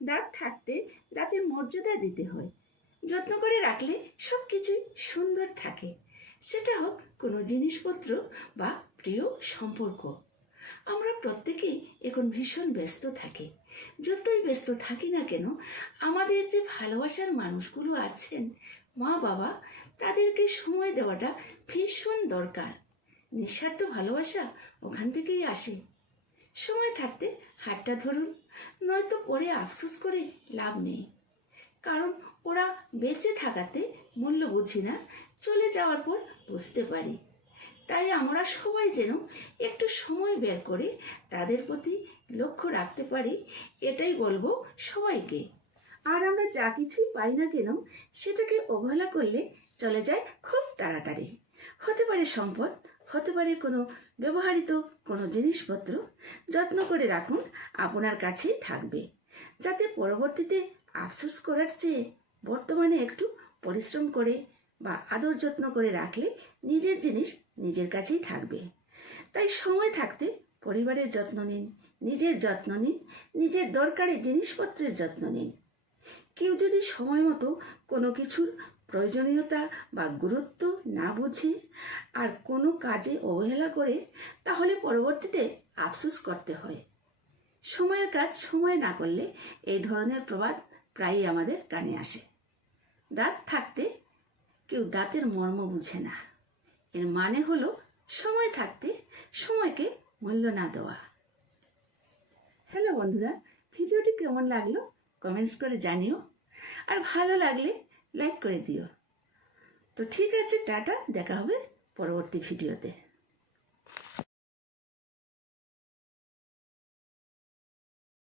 দাঁত থাকতে দাঁতের মর্যাদা দিতে হয়। যত্ন করে রাখলে সব কিছুই সুন্দর থাকে, সেটা হোক কোনো জিনিসপত্র বা প্রিয় সম্পর্ক। আমরা প্রত্যেকেই এখন ভীষণ ব্যস্ত থাকি। যতই ব্যস্ত থাকি না কেন, আমাদের যে ভালোবাসার মানুষগুলো আছেন, মা বাবা, তাদেরকে সময় দেওয়াটা ভীষণ দরকার। নিঃস্বার্থ ভালোবাসা ওখান থেকেই আসে। সময় থাকতে হাতটা ধরুন, নয়তো পরে আফসোস করে লাভ নেই। কারণ ওরা বেঁচে থাকাতে মূল্য বুঝি না, চলে যাওয়ার পর বুঝতে পারি। তাই আমরা সবাই যেন একটু সময় বের করে তাদের প্রতি লক্ষ্য রাখতে পারি, এটাই বলবো সবাইকে। আর আমরা যা কিছুই পাই না কেন, সেটাকে অবহেলা করলে চলে যায় খুব তাড়াতাড়ি। হতে পারে সম্পদ, হতে পারে কোনো ব্যবহৃত কোনো জিনিসপত্র। যত্ন করে রাখুন, আপনার কাছেই থাকবে, যাতে পরবর্তীতে আফসোস করার চেয়ে বর্তমানে একটু পরিশ্রম করে বা আদর যত্ন করে রাখলে নিজের জিনিস নিজের কাছেই থাকবে। তাই সময় থাকতে পরিবারের যত্ন নিন, নিজের যত্ন নিন, নিজের দরকারি জিনিসপত্রের যত্ন নিন। কেউ যদি সময় মতো কোনো কিছুর প্রয়োজনীয়তা বা গুরুত্ব না বুঝে আর কোনো কাজে অবহেলা করে, তাহলে পরবর্তীতে আফসোস করতে হয়। সময়ের কাজ সময় না করলে এই ধরনের প্রবাদ প্রায়ই আমাদের কানে আসে। দাঁত থাকতে কেউ দাঁতের মর্ম বুঝে না, এর মানে হলো সময় থাকতে সময়কে মূল্য না দেওয়া। হ্যালো বন্ধুরা, ভিডিওটি কেমন লাগলো কমেন্টস করে জানিও, আর ভালো লাগলে লাইক করে দিও। তো ঠিক আছে, টাটা, দেখা হবে পরবর্তী ভিডিওতে।